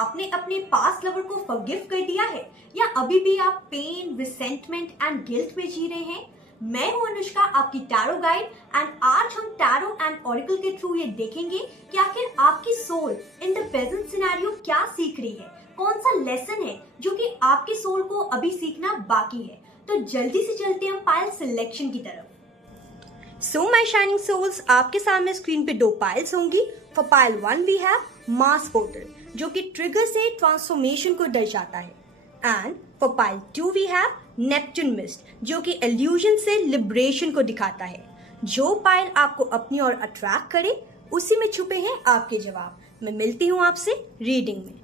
आपने अपने past lover को फॉरगिव कर दिया है या अभी भी आप पेन, रिसेंटमेंट एंड गिल्ट में जी रहे हैं? मैं हूं अनुष्का, आपकी टैरो गाइड, एंड आज हम टैरो एंड ऑरेकल के थ्रू ये देखेंगे कि आखिर आपकी soul in the present scenario क्या सीख रही है, कौन सा लेसन है जो कि आपके सोल को अभी सीखना बाकी है। तो जल्दी से चलते हैं पाइल सिलेक्शन की तरफ। सो माय शाइनिंग सोल्स, आपके सामने स्क्रीन पे 2 पाइल्स होंगी। For pile 1 we have mass portal जो कि ट्रिगर से ट्रांसफॉर्मेशन को दर्शाता है, and for pile 2 we have Neptune mist जो कि इल्यूजन से लिबरेशन को दिखाता है। जो पाइल आपको अपनी ओर अट्रैक्ट करे उसी में छुपे हैं आपके जवाब। मैं मिलती हूँ आपसे रीडिंग में।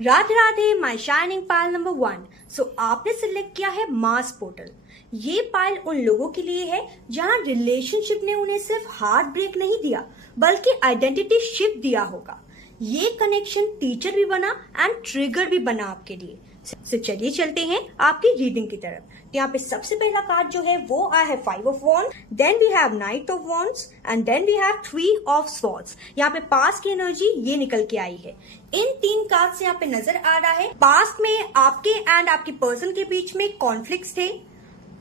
Radhe Radhe, my shining pile number 1। सो आपने सिलेक्ट किया है मास पोर्टल। ये पाइल उन लोगों के लिए है जहां रिलेशनशिप ने उन्हें सिर्फ हार्ट ब्रेक नहीं दिया बल्कि आइडेंटिटी शिफ्ट दिया होगा। ये कनेक्शन टीचर भी बना एंड ट्रिगर भी बना आपके लिए। तो चलिए चलते हैं आपकी रीडिंग की तरफ। यहाँ पे सबसे पहला कार्ड जो है वो आया है 5 of wands, then we have knight of wands and then we have 3 of swords. यहाँ पे पास्ट की एनर्जी ये निकल के आई है। इन 3 कार्ड से यहाँ पे नजर आ रहा है पास्ट में आपके एंड आपके पर्सन के बीच में कॉन्फ्लिक्ट्स थे,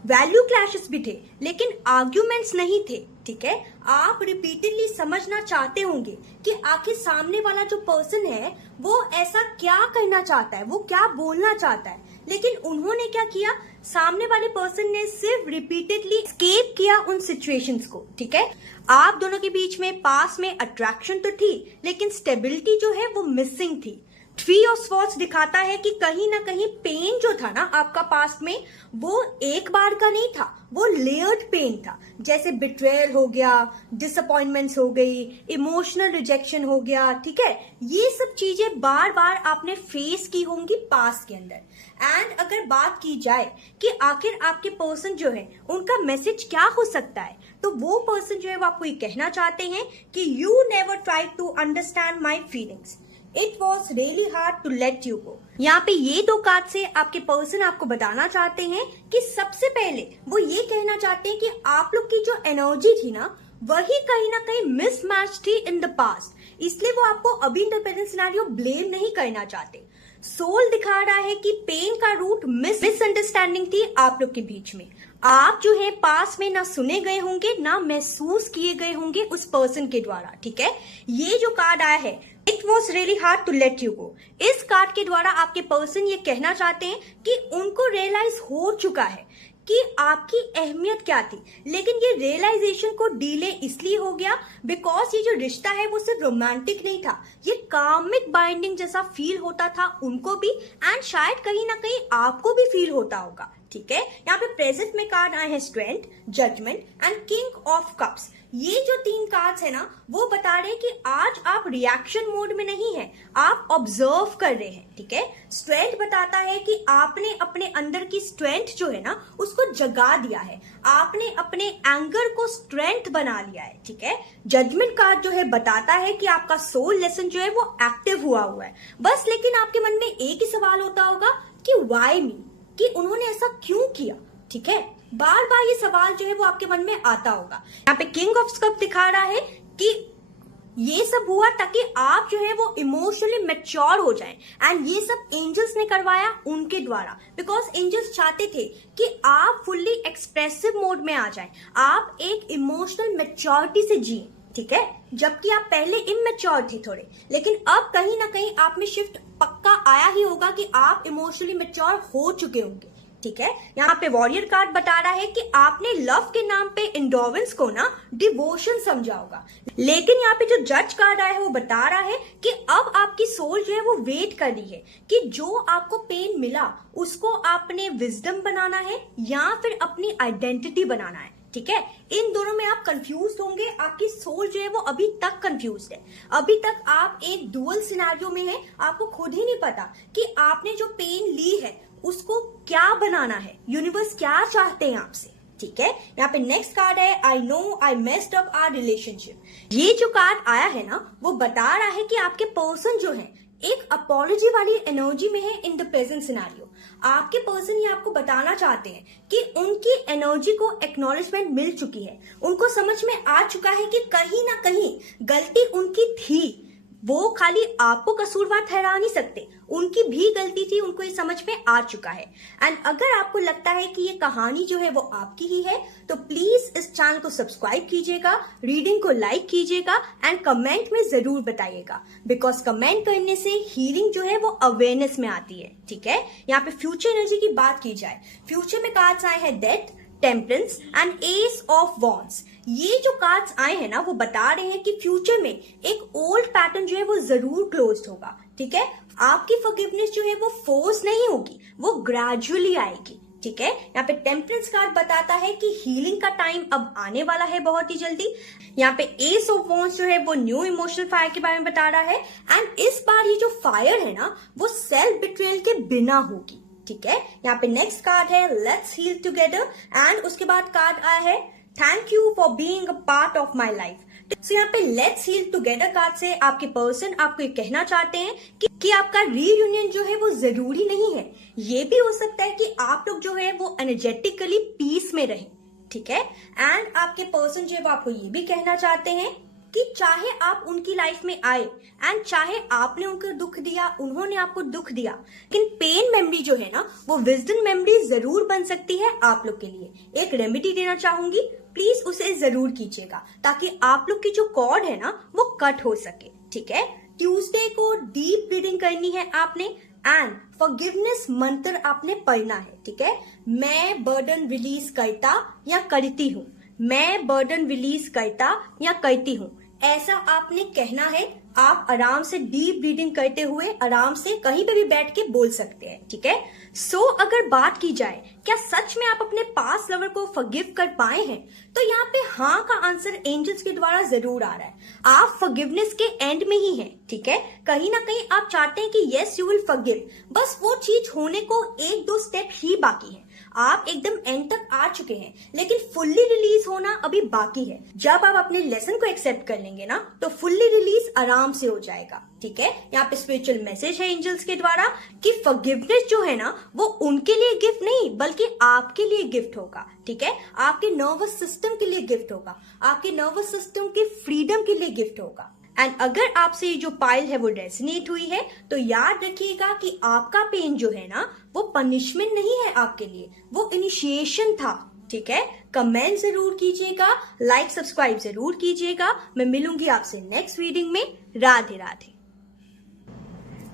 वैल्यू क्लैशेस भी थे, लेकिन आर्ग्यूमेंट्स नहीं थे। ठीक है, आप रिपीटेडली समझना चाहते होंगे कि आखिर सामने वाला जो पर्सन है वो ऐसा क्या करना चाहता है, वो क्या बोलना चाहता है, लेकिन उन्होंने क्या किया, सामने वाले पर्सन ने सिर्फ रिपीटेडली एस्केप किया उन सिचुएशंस को। ठीक है, आप दोनों के बीच में पास में अट्रैक्शन तो थी लेकिन स्टेबिलिटी जो है वो मिसिंग थी। 3 ऑफ स्वॉर्ड्स दिखाता है कि कहीं ना कहीं पेन जो था ना आपका पास्ट में वो एक बार का नहीं था, वो लेयर्ड पेन था। जैसे बिट्रेयल हो गया, डिसअपॉइंटमेंट्स हो गई, इमोशनल रिजेक्शन हो गया। ठीक है, ये सब चीजें बार बार आपने फेस की होंगी पास्ट के अंदर। एंड अगर बात की जाए कि आखिर आपके पर्सन जो है उनका मैसेज क्या हो सकता है, तो वो पर्सन जो है वो आपको ये कहना चाहते हैं कि you never try to understand my feelings, it was really hard to let you go. यहाँ पे ये 2 कार्ड से आपके पर्सन आपको बताना चाहते हैं कि सबसे पहले वो ये कहना चाहते हैं कि आप लोग की जो एनर्जी थी ना वही कहीं ना कहीं मिसमैच थी इन द पास्ट, इसलिए वो आपको अभी इन द प्रेजेंट सिनेरियो ब्लेम नहीं करना चाहते। सोल दिखा रहा है कि पेन का रूट मिसअंडरस्टैंडिंग थी आप लोग के बीच में। आप जो है पास में ना सुने गए होंगे ना महसूस किए गए होंगे उस पर्सन के द्वारा। ठीक है, ये जो कार्ड आया है it was really hard to let you go, इस कार्ड के द्वारा आपके पर्सन ये कहना चाहते हैं कि उनको रियलाइज हो चुका है कि आपकी अहमियत क्या थी, लेकिन ये रियलाइजेशन को डिले इसलिए हो गया बिकॉज ये जो रिश्ता है वो सिर्फ रोमांटिक नहीं था, ये कार्मिक बाइंडिंग जैसा फील होता था उनको भी, एंड शायद कहीं ना कहीं आपको भी फील होता होगा। ठीक है, यहाँ पे प्रेजेंट में कार्ड आए हैं strength, judgement and king of cups. ये जो 3 कार्ड्स है ना वो बता रहे हैं कि आज आप रिएक्शन मोड में नहीं है, आप ऑब्जर्व कर रहे हैं। ठीक है, स्ट्रेंथ बताता है कि आपने अपने अंदर की स्ट्रेंथ जो है ना उसको जगा दिया है, आपने अपने एंगर को स्ट्रेंथ बना लिया है। ठीक है, जजमेंट कार्ड जो है बताता है कि आपका सोल लेसन जो है वो एक्टिव हुआ है बस, लेकिन आपके मन में एक ही सवाल होता होगा कि वाई मी, कि उन्होंने ऐसा क्यों किया। ठीक है, बार बार ये सवाल जो है वो आपके मन में आता होगा। यहाँ पे किंग ऑफ कप दिखा रहा है कि ये सब हुआ ताकि आप जो है वो इमोशनली मैच्योर हो जाएं, एंड ये सब एंजल्स ने करवाया उनके द्वारा, बिकॉज एंजल्स चाहते थे कि आप फुल्ली एक्सप्रेसिव मोड में आ जाएं, आप एक इमोशनल मैच्योरिटी से जिए। ठीक है, जबकि आप पहले इमेच्योर थे थोड़े, लेकिन अब कहीं ना कहीं आप में शिफ्ट पक्का आया ही होगा कि आप इमोशनली मैच्योर हो चुके होंगे। ठीक है, यहाँ पे वॉरियर कार्ड बता रहा है कि आपने लव के नाम पे इंडोरेंस को ना डिवोशन समझा होगा, लेकिन यहाँ पे जो जज कार्ड आया है वो बता रहा है कि अब आपकी सोल जो है वो वेट कर रही है कि जो आपको पेन मिला उसको आपने विजडम बनाना है या फिर अपनी आइडेंटिटी बनाना है। ठीक है, इन दोनों में आप कंफ्यूज होंगे, आपकी सोल जो है वो अभी तक कंफ्यूज है, अभी तक आप एक डुअल सिनेरियो में है, आपको खुद ही नहीं पता कि आपने जो पेन ली है उसको क्या बनाना है, यूनिवर्स क्या चाहते हैं आपसे। ठीक है, यहाँ पे नेक्स्ट कार्ड है I know I messed up our relationship. ये जो कार्ड आया है ना वो बता रहा है कि आपके पर्सन जो है एक अपॉलॉजी वाली एनर्जी में है इन द प्रेजेंट सिनेरियो। आपके पर्सन ये आपको बताना चाहते हैं कि उनकी एनर्जी को एक्नॉलेजमेंट मिल चुकी है, उनको समझ में आ चुका है कि कहीं ना कहीं गलती उनकी थी, वो खाली आपको कसूरवार ठहरा नहीं सकते, उनकी भी गलती थी, उनको ये समझ में आ चुका है। एंड अगर आपको लगता है कि ये कहानी जो है वो आपकी ही है तो प्लीज इस चैनल को सब्सक्राइब कीजिएगा, रीडिंग को लाइक कीजिएगा एंड कमेंट में जरूर बताइएगा, बिकॉज कमेंट करने से हीलिंग जो है वो अवेयरनेस में आती है। ठीक है, यहाँ पे फ्यूचर एनर्जी की बात की जाए, फ्यूचर में कार्ड्स आए हैं death, temperance and S of wands. ये जो कार्ड्स आए हैं ना वो बता रहे हैं कि फ्यूचर में एक ओल्ड पैटर्न जो है वो जरूर क्लोज्ड होगा। ठीक है, आपकी फॉरगिवनेस जो है वो फोर्स नहीं होगी, वो ग्रेजुअली आएगी। ठीक है, यहाँ पे टेम्परेंस कार्ड बताता है कि हीलिंग का टाइम अब आने वाला है बहुत ही जल्दी। यहाँ पे एस ऑफ वॉन्ड्स जो है वो न्यू इमोशनल फायर के बारे में बता रहा है एंड इस बार ये जो फायर है ना वो सेल्फ बिट्रेयल के बिना होगी। ठीक है, यहाँ पे नेक्स्ट कार्ड है लेट्स हील टुगेदर एंड उसके बाद कार्ड आया है thank you for being a part of my life. तो यहाँ पे लेट्स हील टुगेदर कार्ड से आपके पर्सन आपको ये कहना चाहते हैं कि आपका रीयूनियन जो है वो जरूरी नहीं है, ये भी हो सकता है कि आप लोग जो है वो एनर्जेटिकली पीस में रहें। ठीक है, एंड आपके पर्सन जो है वो आपको ये भी कहना चाहते हैं कि चाहे आप उनकी लाइफ में आए एंड चाहे आपने उनको दुख दिया, उन्होंने आपको दुख दिया, लेकिन पेन मेमोरी जो है ना वो विजडम मेमोरी जरूर बन सकती है आप लोग के लिए। एक रेमेडी देना चाहूंगी, प्लीज उसे जरूर कीजिएगा ताकि आप लोग की जो कॉर्ड है ना वो कट हो सके। ठीक है, ट्यूसडे को डीप ब्रीदिंग करनी है आपने एंड फॉरगिवनेस मंत्र आपने पढ़ना है। ठीक है, मैं बर्डन रिलीज करता या करती हूँ, मैं बर्डन रिलीज करता या करती हूँ, ऐसा आपने कहना है। आप आराम से डीप ब्रीदिंग करते हुए आराम से कहीं पे भी बैठ के बोल सकते हैं। ठीक है, सो अगर बात की जाए क्या सच में आप अपने पास्ट लवर को फॉरगिव कर पाए हैं, तो यहाँ पे हाँ का आंसर एंजल्स के द्वारा जरूर आ रहा है। आप फॉरगिवनेस के एंड में ही हैं। ठीक है, कहीं ना कहीं आप चाहते हैं कि यस यू विल फॉरगिव, बस वो चीज होने को 1-2 स्टेप ही बाकी है। आप एकदम एंड तक आ चुके हैं लेकिन फुल्ली रिलीज होना अभी बाकी है। जब आप अपने लेसन को एक्सेप्ट कर लेंगे ना तो फुल्ली रिलीज आराम से हो जाएगा। ठीक है, यहाँ पे स्पिरिचुअल मैसेज है एंजल्स के द्वारा कि फॉरगिवनेस जो है ना वो उनके लिए गिफ्ट नहीं बल्कि आपके लिए गिफ्ट होगा। ठीक है, आपके नर्वस सिस्टम के लिए गिफ्ट होगा, आपके नर्वस सिस्टम के फ्रीडम के लिए गिफ्ट होगा। एंड अगर आपसे जो पाइल है वो रेजोनेट हुई है तो याद रखिएगा कि आपका पेन जो है ना वो पनिशमेंट नहीं है आपके लिए, वो इनिशिएशन था। ठीक है, कमेंट जरूर कीजिएगा, लाइक सब्सक्राइब जरूर कीजिएगा। मैं मिलूंगी आपसे नेक्स्ट रीडिंग में। राधे राधे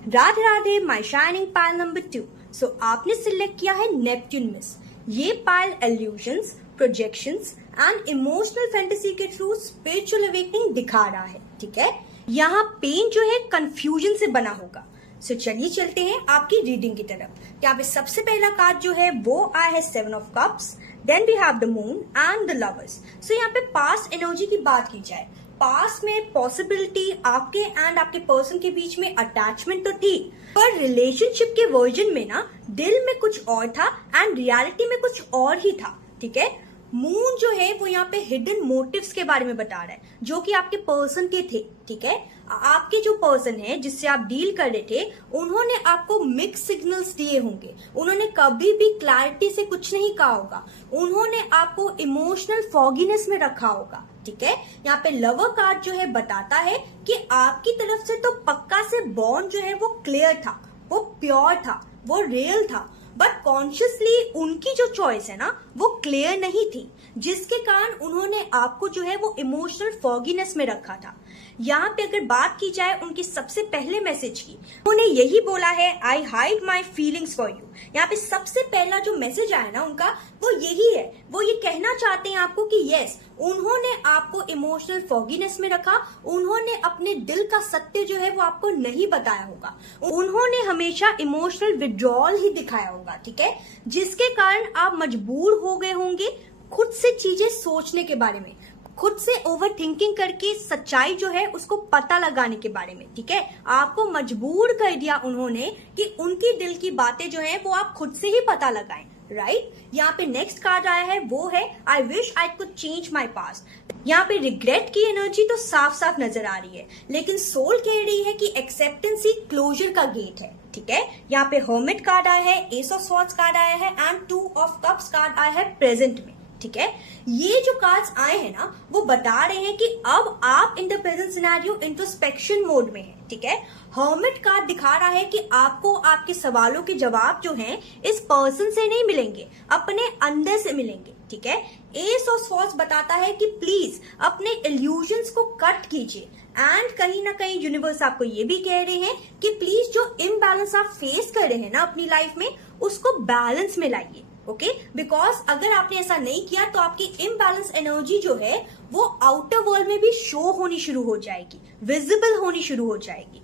राधे राधे। माई शाइनिंग पाइल नंबर 2। सो आपने सिलेक्ट किया है नेपट्यून मिस। ये pile illusions, projections and emotional fantasy के थ्रू स्पिरिचुअल अवेकनिंग दिखा रहा है। ठीक है, यहाँ पेन जो है कंफ्यूजन से बना होगा। सो चलिए चलते हैं आपकी रीडिंग की तरफ। यहाँ पे सबसे पहला कार्ड जो है वो आया है 7 of cups, then we have the moon and the lovers. So यहाँ पे पास्ट एनर्जी की बात की जाए, पास्ट में पॉसिबिलिटी आपके एंड आपके पर्सन के बीच में अटैचमेंट तो थी, पर रिलेशनशिप के वर्जन में ना दिल में कुछ और था एंड रियलिटी में कुछ और ही था। ठीक है, मून जो है वो यहाँ पे हिडन मोटिव्स के बारे में बता रहा है जो कि आपके पर्सन के थे। ठीक है, आपके जो पर्सन है जिससे आप डील कर रहे थे उन्होंने आपको मिक्स सिग्नल्स दिए होंगे, उन्होंने कभी भी क्लैरिटी से कुछ नहीं कहा होगा, उन्होंने आपको इमोशनल फॉगीनेस में रखा होगा। ठीक है, यहाँ पे लवर कार्ड जो है बताता है कि आपकी तरफ से तो पक्का से बॉन्ड जो है वो क्लियर था, वो प्योर था, वो रियल था, बट कॉन्शियसली उनकी जो चॉइस है ना वो क्लियर नहीं थी, जिसके कारण उन्होंने आपको जो है वो इमोशनल फॉगीनेस में रखा था। यहाँ पे अगर बात की जाए उनके सबसे पहले मैसेज की, उन्होंने यही बोला है आई hide my feelings for you. यहाँ पे सबसे पहला जो मैसेज आया ना उनका वो यही है, वो ये कहना चाहते हैं आपको कि यस उन्होंने आपको इमोशनल फॉगीनेस में रखा, उन्होंने अपने दिल का सत्य जो है वो आपको नहीं बताया होगा, उन्होंने हमेशा इमोशनल विड्रॉल ही दिखाया होगा। ठीक है, जिसके कारण आप मजबूर हो गए होंगे खुद से चीजें सोचने के बारे में, खुद से ओवर थिंकिंग करके सच्चाई जो है उसको पता लगाने के बारे में। ठीक है, आपको मजबूर कर दिया उन्होंने कि उनकी दिल की बातें जो है वो आप खुद से ही पता लगाएं। राइट, यहाँ पे नेक्स्ट कार्ड आया है वो है I wish I could change my past. यहाँ पे रिग्रेट की एनर्जी तो साफ साफ नजर आ रही है, लेकिन सोल कह रही है कि एक्सेप्टेंस ही क्लोजर का गेट है। ठीक है, यहाँ पे हर्मिट कार्ड आया है, एस ऑफ स्वॉर्ड्स कार्ड आया है एंड 2 ऑफ कप्स कार्ड आया है प्रेजेंट में। ठीक है। ये जो कार्ड्स आए हैं ना वो बता रहे हैं कि अब आप इन the present scenario introspection mode में हैं, ठीक है। हर्मिट कार्ड दिखा रहा है कि आपको आपके सवालों के जवाब जो हैं इस पर्सन से नहीं मिलेंगे, अपने अंदर से मिलेंगे, ठीक है। एस ऑफ स्वॉर्ड्स बताता है कि प्लीज अपने इल्यूजन्स को कट कीजिए एंड कहीं ना कहीं यूनिवर्स आपको ये भी कह रहे हैं कि प्लीज जो इम्बैलेंस आप फेस कर रहे हैं ना अपनी लाइफ में उसको बैलेंस में लाइए, ओके। बिकॉज अगर आपने ऐसा नहीं किया तो आपकी इम्बैलेंस एनर्जी जो है वो आउटर वर्ल्ड में भी शो होनी शुरू हो जाएगी, विजिबल होनी शुरू हो जाएगी।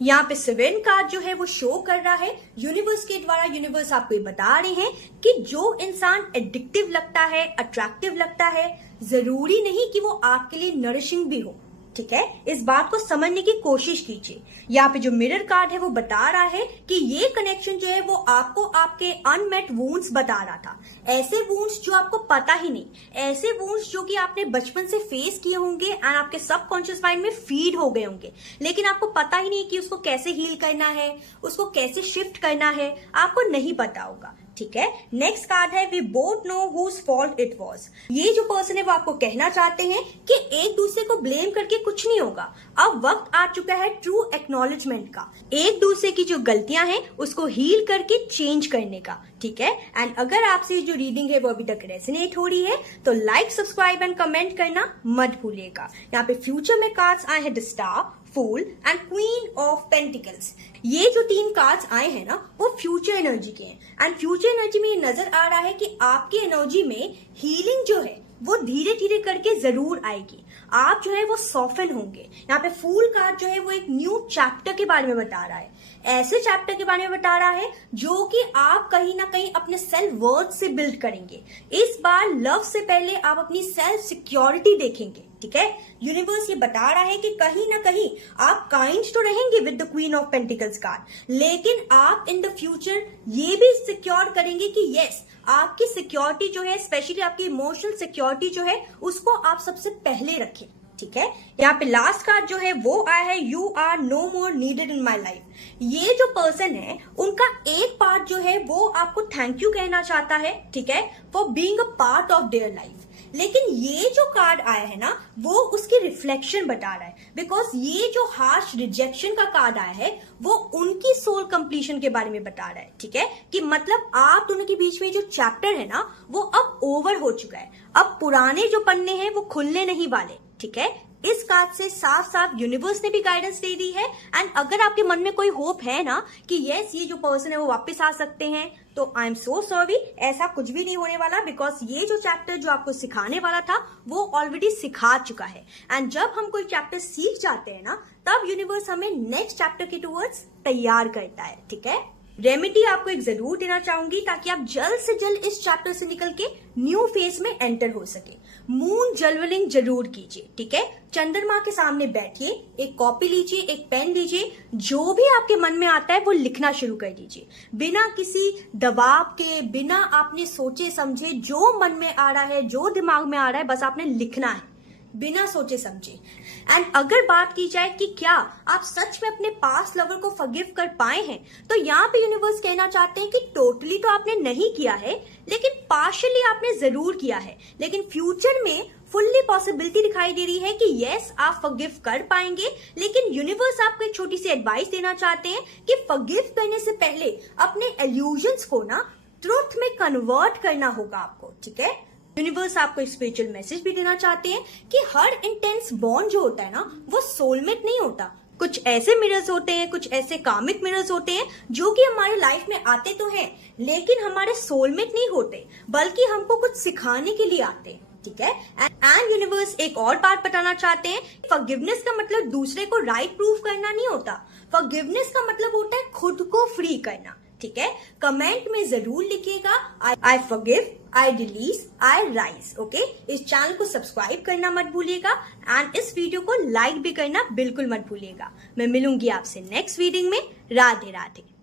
यहाँ पे 7 कार्ड जो है वो शो कर रहा है यूनिवर्स के द्वारा। यूनिवर्स आपको ये बता रहे हैं कि जो इंसान एडिक्टिव लगता है, अट्रैक्टिव लगता है, जरूरी नहीं कि वो आपके लिए नरिशिंग भी हो, ठीक है। इस बात को समझने की कोशिश कीजिए। यहाँ पे जो मिरर कार्ड है वो बता रहा है कि ये कनेक्शन जो है वो आपको आपके अनमेट वुंड्स बता रहा था, ऐसे वुंड्स जो आपको पता ही नहीं, ऐसे वुंड्स जो कि आपने बचपन से फेस किए होंगे एंड आपके सबकॉन्शियस माइंड में फीड हो गए होंगे, लेकिन आपको पता ही नहीं कि उसको कैसे हील करना है, उसको कैसे शिफ्ट करना है, आपको नहीं पता होगा, ठीक है। नेक्स्ट कार्ड है we both know whose fault it was. ये जो पर्सन है वो आपको कहना चाहते हैं कि एक दूसरे को ब्लेम करके कुछ नहीं होगा, अब वक्त आ चुका है ट्रू एक्नॉलेजमेंट का, एक दूसरे की जो गलतियां हैं उसको हील करके चेंज करने का, ठीक है। एंड अगर आपसे जो रीडिंग है वो अभी तक रेजोनेट हो रही है तो लाइक, सब्सक्राइब एंड कमेंट करना मत भूलिएगा। यहाँ पे फ्यूचर में कार्ड्स आए हैं the star, fool and queen of pentacles. ये जो 3 कार्ड्स आए हैं ना वो फ्यूचर एनर्जी के हैं एंड फ्यूचर एनर्जी में ये नजर आ रहा है कि आपकी एनर्जी में हीलिंग जो है वो धीरे धीरे करके जरूर आएगी, आप जो है वो सॉफ्टन होंगे। यहाँ पे फूल कार्ड जो है वो एक न्यू चैप्टर के बारे में बता रहा है, ऐसे चैप्टर के बारे में बता रहा है जो कि आप कहीं ना कहीं अपने सेल्फ वर्थ से बिल्ड करेंगे। इस बार लव से पहले आप अपनी सेल्फ सिक्योरिटी देखेंगे, ठीक है। यूनिवर्स ये बता रहा है कि कहीं ना कहीं आप काइंड तो रहेंगे with the queen of pentacles card, लेकिन आप इन द फ्यूचर ये भी सिक्योर करेंगे कि यस आपकी सिक्योरिटी जो है, स्पेशली आपकी इमोशनल सिक्योरिटी जो है उसको आप सबसे पहले रखें, ठीक है। यहाँ पे लास्ट कार्ड जो है वो आया है you are no more needed in my life. ये जो पर्सन है उनका एक पार्ट जो है वो आपको थैंक यू कहना चाहता है, ठीक है, for being a part of their life. लेकिन ये जो कार्ड आया है ना वो उसकी रिफ्लेक्शन बता रहा है, बिकॉज ये जो हार्श रिजेक्शन का कार्ड आया है वो उनकी सोल कंप्लीशन के बारे में बता रहा है, ठीक है, कि मतलब आप दोनों के बीच में जो चैप्टर है ना वो अब ओवर हो चुका है, अब पुराने जो पन्ने हैं वो खुलने नहीं वाले, ठीक है। इस कार्ड से साफ साफ यूनिवर्स ने भी गाइडेंस दे दी है एंड अगर आपके मन में कोई होप है ना कि यस ये जो पर्सन है वो वापस आ सकते हैं तो आई एम सो सॉरी, ऐसा कुछ भी नहीं होने वाला, बिकॉज ये जो चैप्टर जो आपको सिखाने वाला था वो ऑलरेडी सिखा चुका है एंड जब हम कोई चैप्टर सीख जाते हैं ना तब यूनिवर्स हमें नेक्स्ट चैप्टर के टूवर्ड्स तैयार करता है, ठीक है। रेमेडी आपको एक जरूर देना चाहूंगी ताकि आप जल्द से जल्द इस चैप्टर से निकल के न्यू फेज में एंटर हो सके। मून जर्नलिंग जरूर कीजिए, ठीक है। चंद्रमा के सामने बैठिए, एक कॉपी लीजिए, एक पेन लीजिए, जो भी आपके मन में आता है वो लिखना शुरू कर दीजिए, बिना किसी दबाव के, बिना आपने सोचे समझे, जो मन में आ रहा है, जो दिमाग में आ रहा है बस आपने लिखना है बिना सोचे समझे। एंड अगर बात की जाए कि क्या आप सच में अपने पास्ट लवर को फॉरगिव कर पाए हैं तो यहाँ पे यूनिवर्स कहना चाहते हैं कि टोटली तो आपने नहीं किया है लेकिन पार्शियली आपने जरूर किया है, लेकिन फ्यूचर में फुल्ली पॉसिबिलिटी दिखाई दे रही है कि यस आप फॉरगिव कर पाएंगे। लेकिन यूनिवर्स आपको एक छोटी सी एडवाइस देना चाहते हैं कि फॉरगिव करने से पहले अपने इल्यूजन्स को ना ट्रुथ में कन्वर्ट करना होगा आपको, ठीक है। यूनिवर्स आपको एक स्पिरिचुअल मैसेज भी देना चाहते हैं कि हर इंटेंस बॉन्ड जो होता है ना वो सोलमेट नहीं होता, कुछ ऐसे मिरर्स होते हैं, कुछ ऐसे कामिक मिरर्स होते हैं जो कि हमारे लाइफ में आते तो हैं लेकिन हमारे सोलमेट नहीं होते, बल्कि हमको कुछ सिखाने के लिए आते हैं, ठीक है। एंड यूनिवर्स एक और बात बताना चाहते हैं, फॉरगिवनेस का मतलब दूसरे को राइट प्रूव करना नहीं होता, फॉरगिवनेस का मतलब होता है खुद को फ्री करना, ठीक है। कमेंट में जरूर लिखिएगा I forgive, I release, I rise, okay. इस चैनल को सब्सक्राइब करना मत भूलिएगा एंड इस वीडियो को लाइक भी करना बिल्कुल मत भूलिएगा। मैं मिलूंगी आपसे नेक्स्ट वीडियो में। राधे राधे।